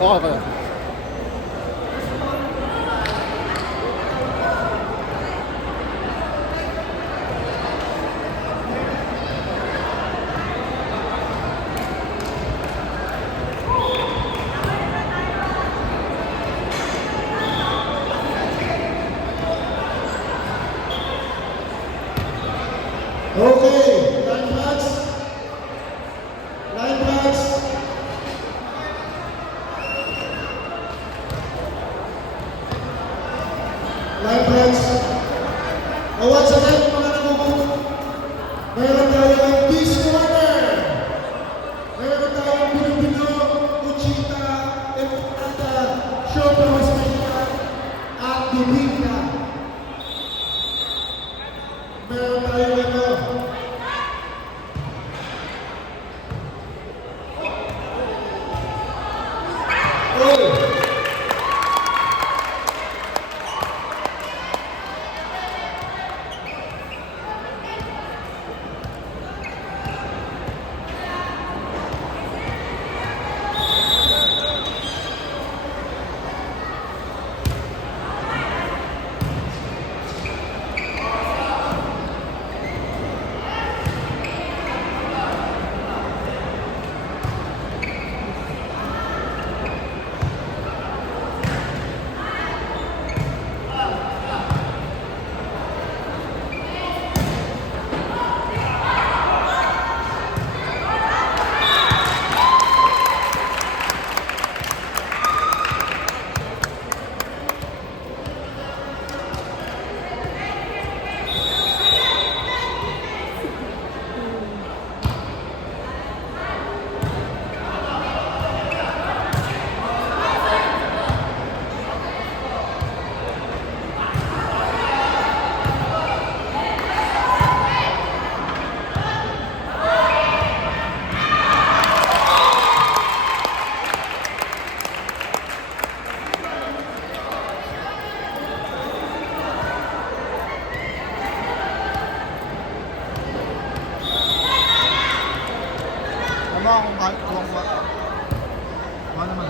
Okay pala. Okay, line marks. Line marks. Line marks. Once again, mga nagugulo, meron tayong this corner. Meron tayong Pilipino, Uchita, Efrata, Shoto Especial, at Dibika. Meron tayong ito. Tama akong kuwang kuwa. Ano naman?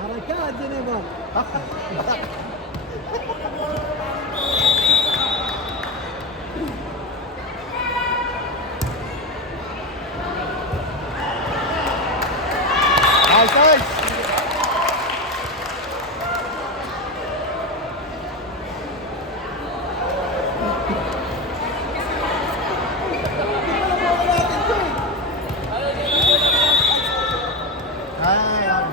Harakat, Geneva. Nice, nice! Ayan.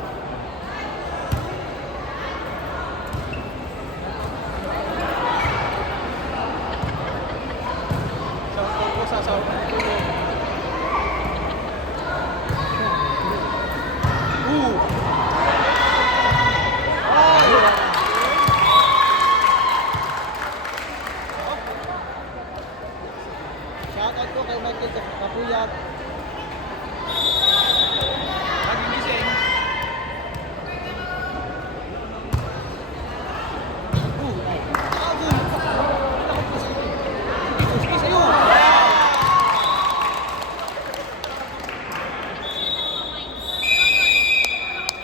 Shoutout po kay Michael Kapuyat. Laging gising.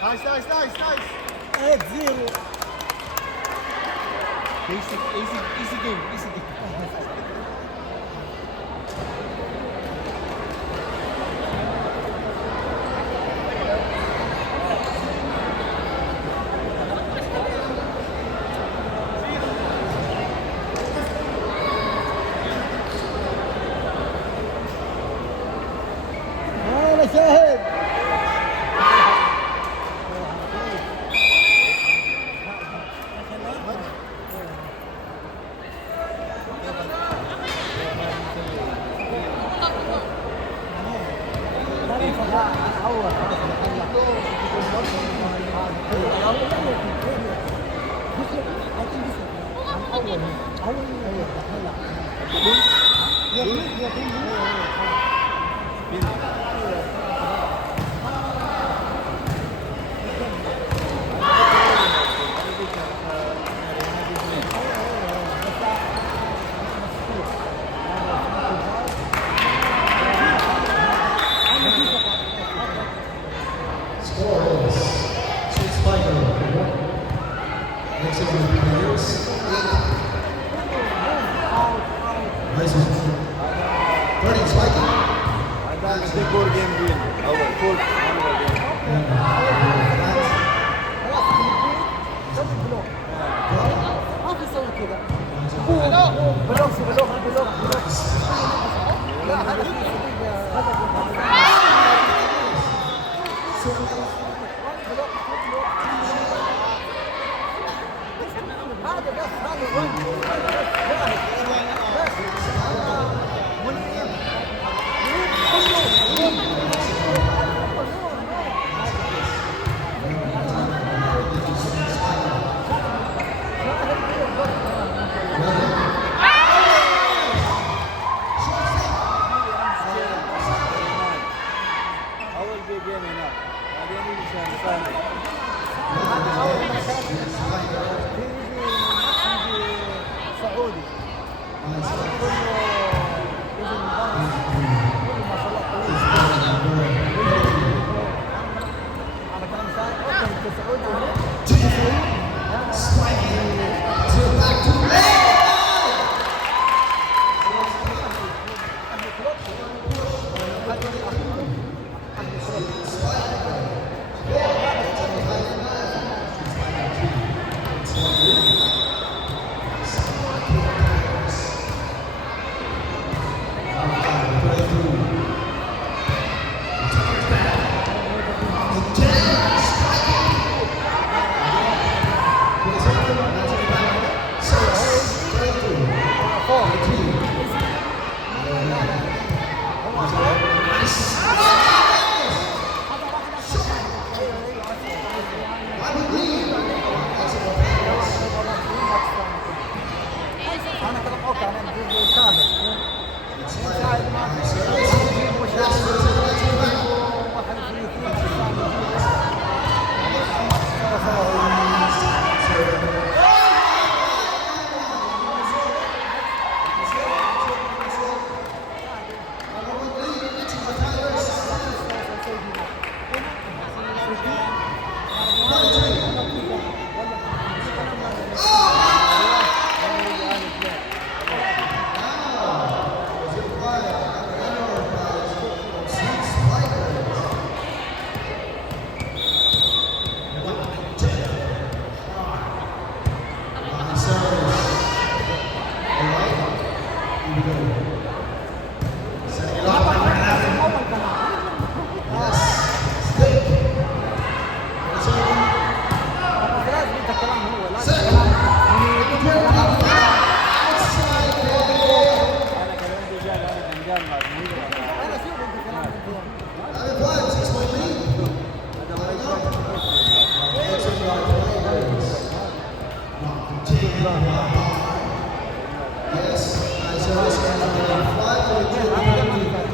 Nice, nice, nice, nice! 8-0. Basic, easy game, easy game. Score is Sweet Spider. Next up is Pioneers. Nice one. 30 spiking. The four game win. Our fourth game. ما في يسوي كذا بلوك بلوك بلوك بلوك لا هذا في هذا بس هذا أول جيم هناك بعدين يجي شهر ثاني. سعودي انا توقعت انا بدي شاهد شاهد ما واحد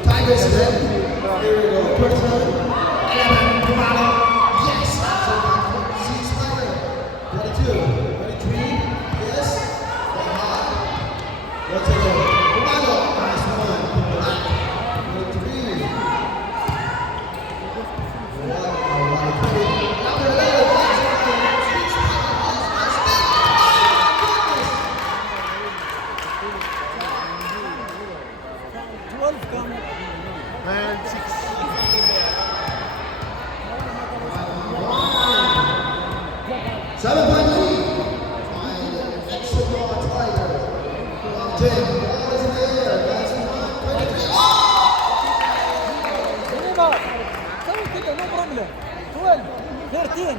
Tigers then. Here we go. Quick turn. 11. Kumalo. Yes. Sweet Spider. 22. 23. Yes. One hard. Rotate over. Kumalo. Nice one. Black. 23. All right. Number 11. Sweet Man, 6. Extra ball Tiger. 10. Ball is in the air. That's one. 23. جنيبة سوي كذا نو بروبلم 12 13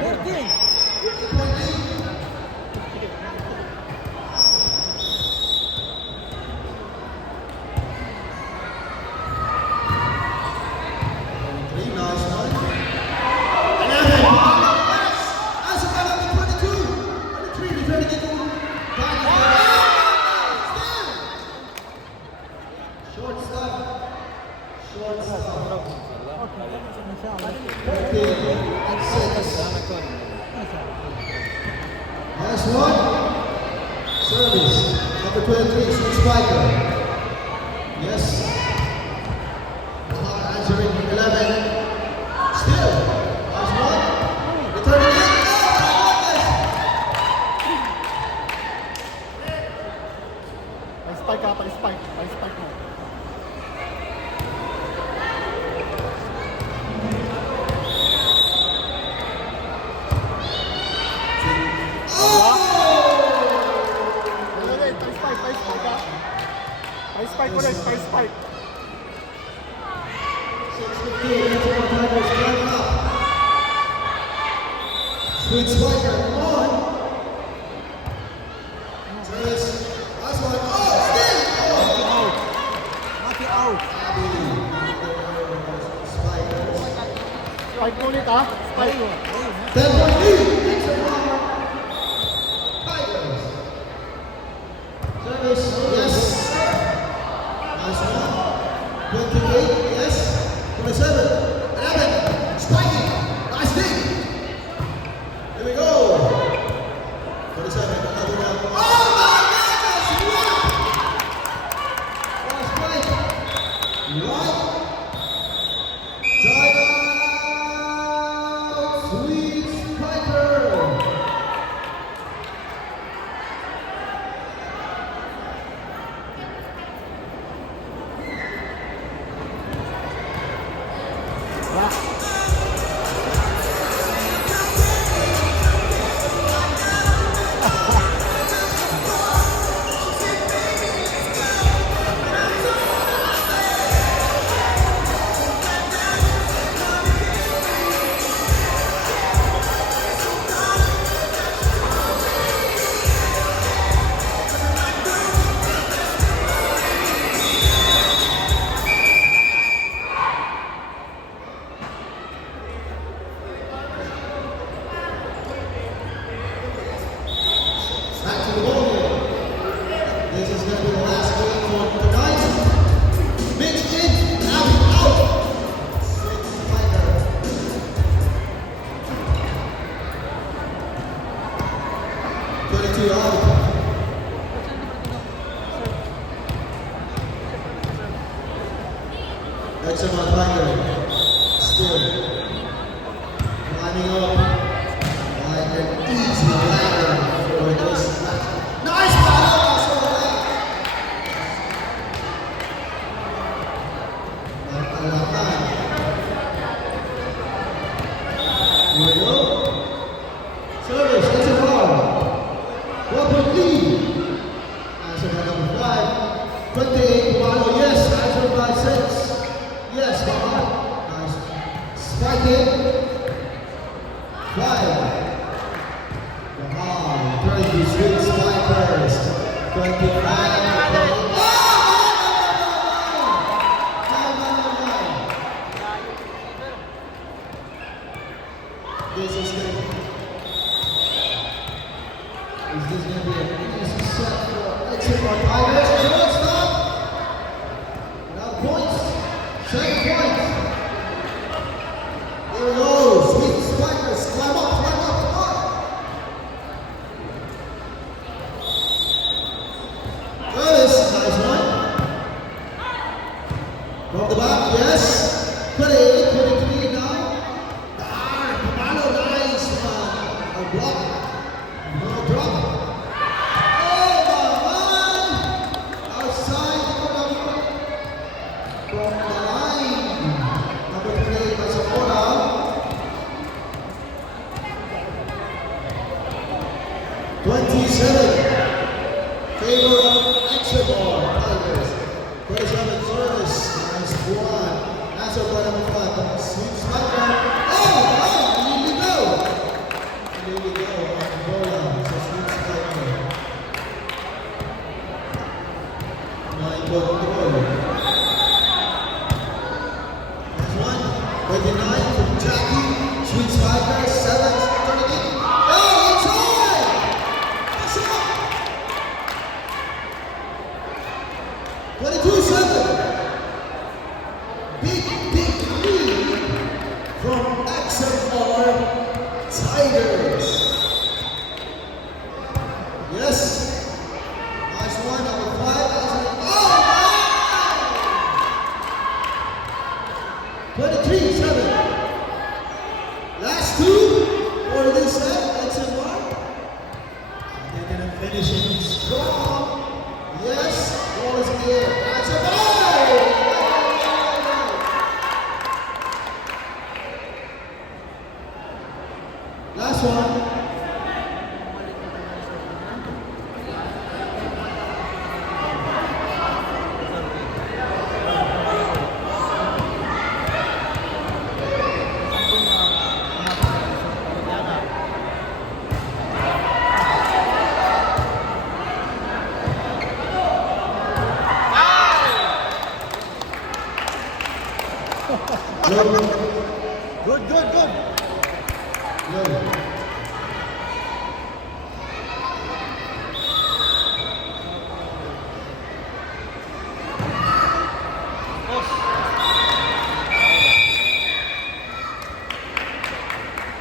13 Nice one. 11. That's about number 22. 23. Returning it to Tiger. Next one. Service. Number 23, Sweet Spiker. Yes. Hard answering 11. Still. Last one. Returning it. Pa-spike ka, pa-spike. Pa-spike mo. Dali, pa-spike, pa-spike ka. Pa-spike ulit, pa-spike. 6:15. Answer Tigers climbing up. Sweet Spiker. Come on. Service. Last one. Oh, still. Out. Mati out. Spikers. Spike mo ulit ha. Spike mo. 10-point lead. Extra power. Tigers. Service. Yes. Nice one. 28. Yes. 27. 11. Spiking. Nice dig. Here we go. 27. Another one. Oh my goodness. What? Last spike. Right. Tiger. Sweet Spiker. Back to the ball game. This is going to be the last game for tonight. Mitch in, out, out. Sweet Spiker. out. XMR Tiger. Still climbing up like an easy ladder for this. Nice battle! Here we go. Service, it's a ball. Welcome lead. Answer by number 5. 28, Pablo, yes. Answer by 6. Yes, Pablo. Nice. Spike it. 5. Wow, 36 spikers. 25. This is going to be an easy set for XMR Tigers. Shortstop. Now points. Second point. Here we go. Sweet spikers. Climb up, come on. First, nice one. From the back, yes. 28, 23 now. Pablo, nice one. A block. No drop. Oh my man! Outside from the line. Number 28, Mazamora. 27. Favor of XMR Tigers. 27 service. Nice one. Answer by number 5. Sweet Spiker. Oh! Here we go. Here we go. Bola. So Sweet Spiker. Nine control. Next one. 29 from Jackie. Sweet Spiker. 7. 38. Oh, it's on! That's up! 22-7. Big lead from XMR Tigers. Last one. Joe